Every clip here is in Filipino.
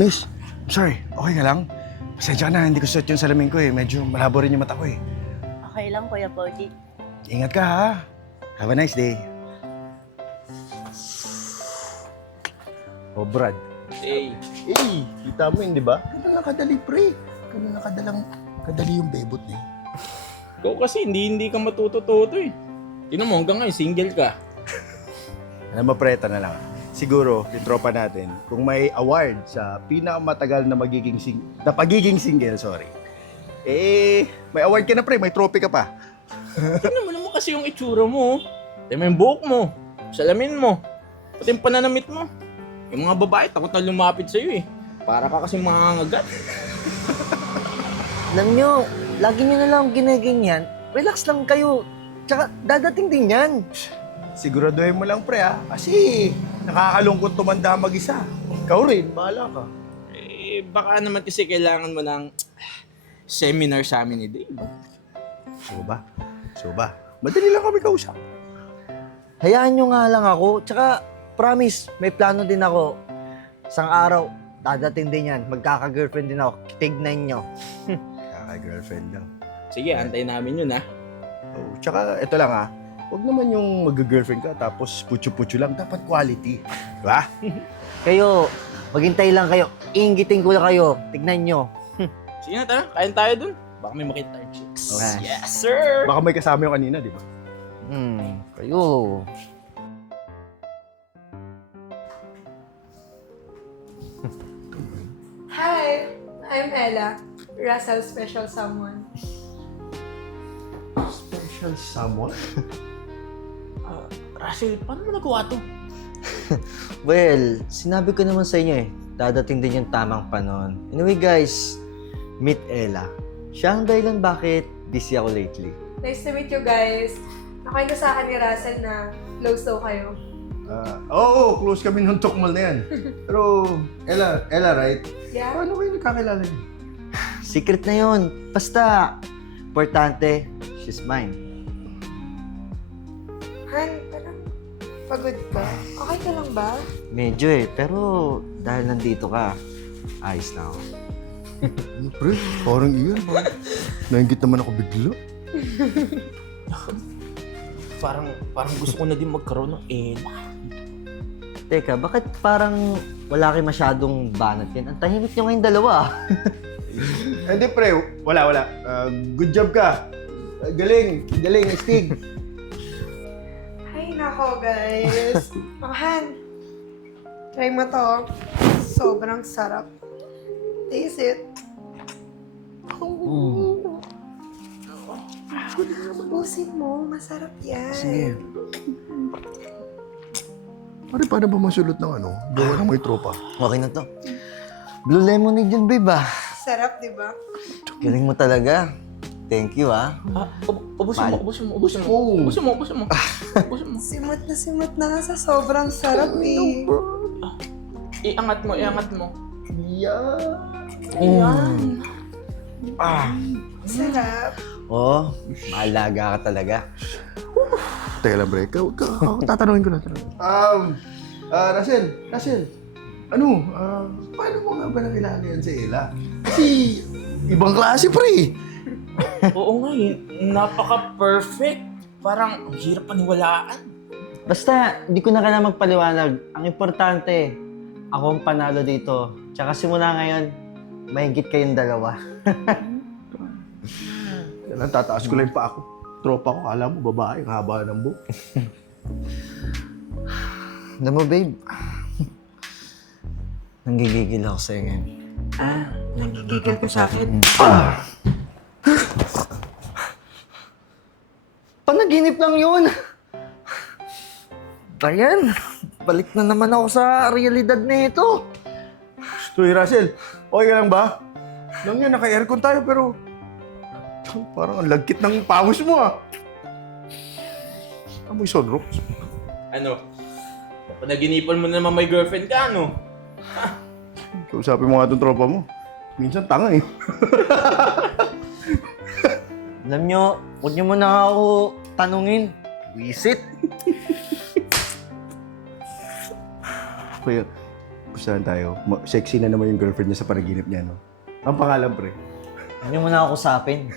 Miss, I'm sorry. Okay ka lang? Pasensya ka na, hindi ko suot yung salamin ko eh. Medyo malabo rin yung mata ko eh. Okay lang, Kuya Pogi. Ingat ka ha. Have a nice day. Oh, Brad. Hey, Kita mo yun, di ba? Ganun lang kadali, pre. Ganun lang kadali yung bebot eh. ikaw kasi hindi ka matuto-toto eh. Tinan mo, hanggang ngayon, single ka. Alam mo, pre, ito na lang. Siguro, yung tropa natin, kung may award sa pinakamatagal na pagiging single, sorry. Eh, may award ka na, pre. May trophy ka pa. Tingnan mo naman kasi yung itsura mo. Tingnan mo yung buhok mo, salamin mo, pati yung pananamit mo. Yung mga babae, takot na lumapit sa'yo eh. Para ka kasing mangangagat. Alam nyo, lagi nyo na lang ginaganyan. Relax lang kayo. Tsaka dadating din yan. Siguraduhin mo lang, pre, ha? Kasi nakakalungkot tumanda mag-isa. Ikaw rin, bahala ka. Eh, baka naman kasi kailangan mo ng seminar sa amin ni Dave. So ba? Madali lang kami kausap. Hayaan nyo nga lang ako. Tsaka, promise, may plano din ako. Isang araw, dadating din yan. Magkaka-girlfriend din ako. Tignan nyo. Kaka-girlfriend lang. Sige, antayin namin yun ha. Oh, tsaka, ito lang ha. Huwag naman yung mag-girlfriend ka tapos putyo-putyo lang. Dapat quality. Diba? Kayo, maghintay lang kayo. Inggitin ko lang kayo. Tignan nyo. Sige na, tara. Kain tayo dun. Baka may makita tayong chicks. Okay. Yes, sir! Baka may kasama yung kanina, di ba? Kayo. Hi, I'm Ella, Russell's special someone. Special someone? Russell, paano mo nagawa to? Well, sinabi ko naman sa inyo eh. Dadating din yung tamang panahon. Anyway guys, meet Ella. Siya ang dahilan bakit busy ako lately. Nice to meet you guys. Nakwento sa akin ni Russell na close daw kayo. Oo, close kami nung Tokmal na yan. Pero, Ella, right? Yeah? Paano kayo nagkakilala niyo? Secret na yun. Basta, importante, she's mine. Han, parang pagod ka. Okay ka lang ba? Medyo eh, pero dahil nandito ka, ayos na ako. Pre, parang iyan. Nainggit naman ako bigla. Parang gusto ko na din magkaroon ng Ella. Teka, bakit parang wala kayo masyadong banat yan? Ang tahimik nyo ngayong dalawa. Hindi pre, wala. Good job ka. Galing, Stig. Ay, nako guys. Oh, Han, try mo to. Sobrang sarap. Taste it. Ubusin mo, masarap yan. Sige. Pare, paano ba masulot ng gawa ng may tropa? Okay na to. Blue lemonade yun, babe ah. Sarap, di ba? Galing mo talaga. Thank you ah. Ubusin mo. Simot na nga sa sobrang sarap eh. Iangat mo. Ayan. Sarap. Oo, maalaga ka talaga. Teka lang, pre. Ako tatanungin ko na. Russell. Paano mo nga ba nakilala yan si Ella? Kasi, ibang klase, pre. Oo nga eh. Napaka-perfect. Parang ang hirap paniwalaan. Basta, hindi ko na kailangan magpaliwanag. Ang importante, ako ang panalo dito. Tsaka simula ngayon, mahigit kayong dalawa. Kailan tataas ko lang pa ako. Tropa ko, kala mo, babae, ang haba ng buhok. Alam mo, babe, nanggigigil ako sa'yo ngayon. Nagigigil ko sa akin. Panaginip lang yun! Ayan, balik na naman ako sa realidad na ito. Stoy, Russell, okay ka lang ba? Lang yan, naka-aircon tayo, pero parang ang lagkit ng pawis mo ah. Amoy sunroof. Ano? Panaginipan mo naman may girlfriend ka, ano? Kausapin mo nga itong tropa mo. Minsan tanga eh. Alam nyo, huwag nyo muna ako tanungin. Wisit. Kaya, saan tayo? Sexy na naman yung girlfriend niya sa panaginip niya, no? Ang pangalan, pre? Hindi mo na ako kusapin.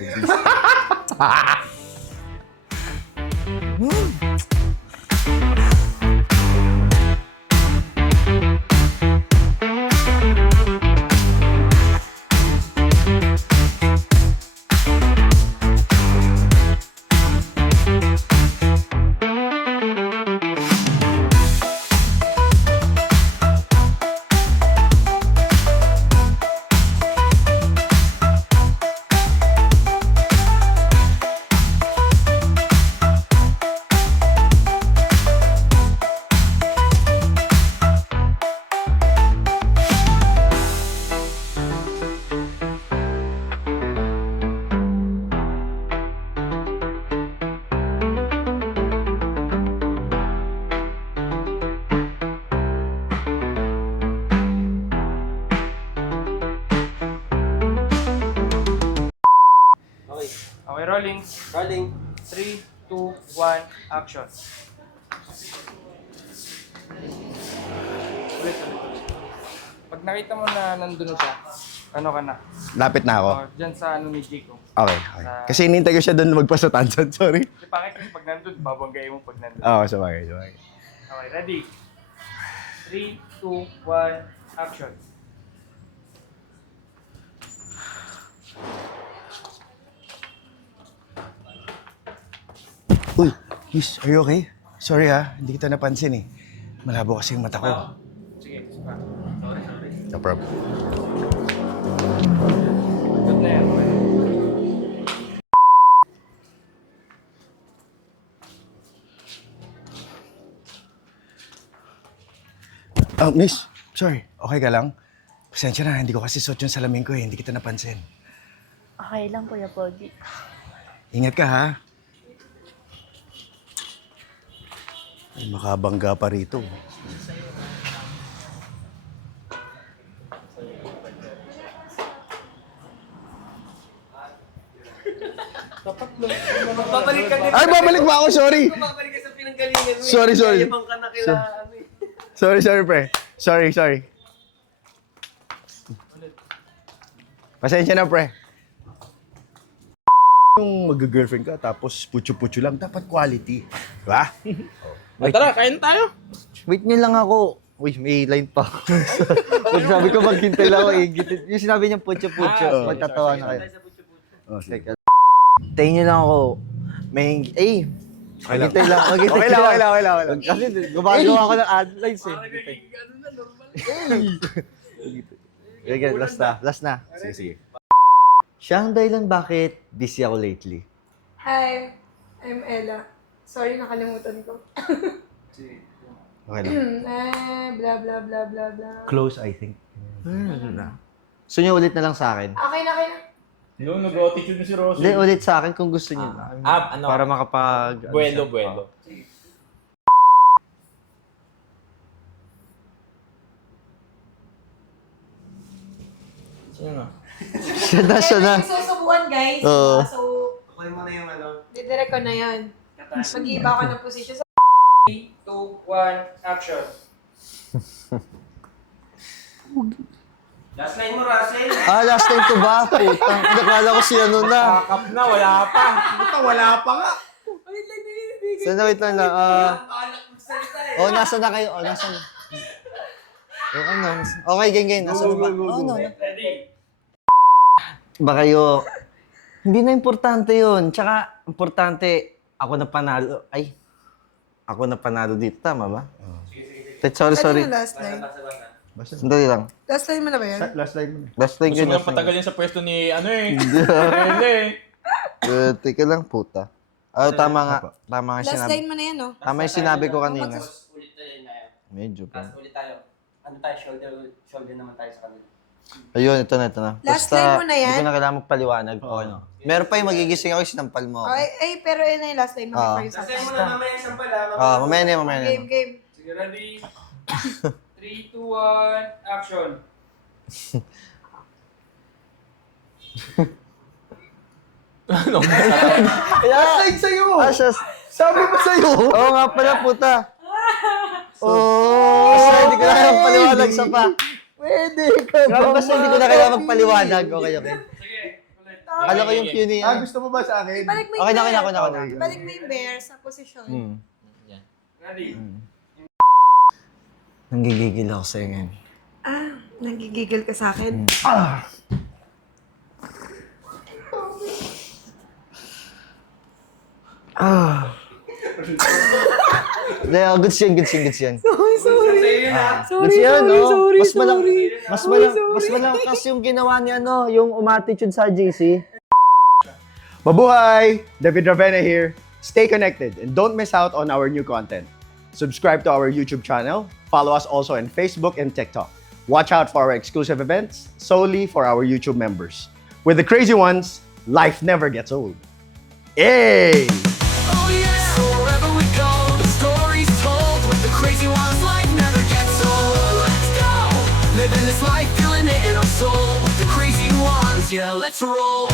Okay, rolling. Rolling. 3, 2, 1, action. Ulit. Pag nakita mo na nandun siya, ano ka na? Lapit na ako. Diyan sa ano ni Jico. Okay. Kasi hinintay ko siya doon magpasatansad. Sorry. Kasi bakit yung pag nandun, babanggayin mo pag nandun. Oo, sabagay. Okay, ready? 3, 2, 1, action. Uy, miss, are you okay? Sorry ha, hindi kita napansin eh. Malabo kasi yung mata ko. Sige, sorry. No problem. Good na yan. Miss, sorry, okay ka lang? Pasensya na, hindi ko kasi suot yung salamin ko eh, hindi kita napansin. Okay lang, Kuya Pogi. Ingat ka ha. Ay, makabangga pa rito. Babalik ka din. Ay, babalik ba ako? Sorry. Babalik ka sa pinanggalingan mo. Sorry. Yabang ka na kila ano eh. Sorry, pre. Sorry. Pasensya na, pre. Yung mag-girlfriend ka, tapos putyo-putyo lang, dapat quality. Diba? Tara, kain tayo. Wait nyo lang ako. Uy, may line pa. Pag sabi ko maghintay lang ako, yung sinabi niya putyo-putyo, magtatawa na kayo. Oh, sige. Teka. Tayin nyo lang ako. May maghintay lang. Okay lang. Kasi gumagawa ako ng ad lines eh. Okay, last na. Sige. Siya ang dahilan bakit busy ako lately. Hi, I'm Ella. Sorry, nakalimutan ko. Okay lang. Blah, blah, blah, blah, blah. Close, I think. Gusto nyo ulit na lang sa akin? Okay na. Yung nag-attitude na si Rosie. Hindi, ulit sa akin kung gusto nyo. ano? Para makapag... Buelo. Sino na? Siya na. May susubuan, guys. Oo. So, Okay mo na yung ano. didirect ko na yan. Mag-iiba ko ng position. 3, 2, 1, action. Last line mo, Russell. Last time ko ba? Putang, nakala ko si ano na. Kakap na, wala pa. Wala pa nga. Sana wait lang na. Balak magsalita eh. Nasa na kayo. Nasa na. Ano? Okay, gang. Nasa na ba? No. Ready? Ba kayo? Hindi na importante yun. Tsaka, importante, ako na panalo. Ako na panalo dito. Tama ba? Sorry. Last line? Sandali lang. Last line mo na ba yan? Last line mo na. Last line Gusto ko. mo lang patagal yan sa pwesto ni ano eh. Hindi. Teka lang, puta. Tama nga. Tama nga Last sinabi. line mo na yan, no? Tama yung sinabi ko kanina. Ulit tayo na yan. Medyo pa. Ulit tayo. Ano tayo? Shoulder naman tayo sa kanila. Ayun, ito na. Last line mo na yan? Hindi ko na kailangan magpaliwanag. Okay, no? Meron pa yung magigising ako, sinampal mo ako. Pero yun na yung last line mo. Ah. before you Last start. line mo na mamaya siyang pala. Mamaya na. Game. Sige, ready? 3, 2, 1, action. Ano? Last line sa'yo! Sabi mo sa'yo! Oo nga pala, puta. Basta hindi ko na kailangan magpaliwanag sa pa. Pwede ka Grabe, basta hindi ko na kailangan magpaliwanag. Okay. Alam ko yung cue niya. gusto mo ba sa akin? Balik mo Okay na. Balik mo yung bear sa posisyon. Ready? Nanggigigil ako sa'yo ngayon. Nagigigil ka sa akin. Hindi, goods yan. Sorry. Goods yan, no? Mas malakas yung ginawa niya, no? Yung umattitude sa JC. Mabuhay! David Ravena here. Stay connected and don't miss out on our new content. Subscribe to our YouTube channel. Follow us also on Facebook and TikTok. Watch out for our exclusive events solely for our YouTube members. With the crazy ones, life never gets old. Hey! Oh yeah, so wherever we go, the story's told. With the crazy ones, life never gets old. Let's go, living this life, feeling it in our soul. With the crazy ones, yeah, let's roll.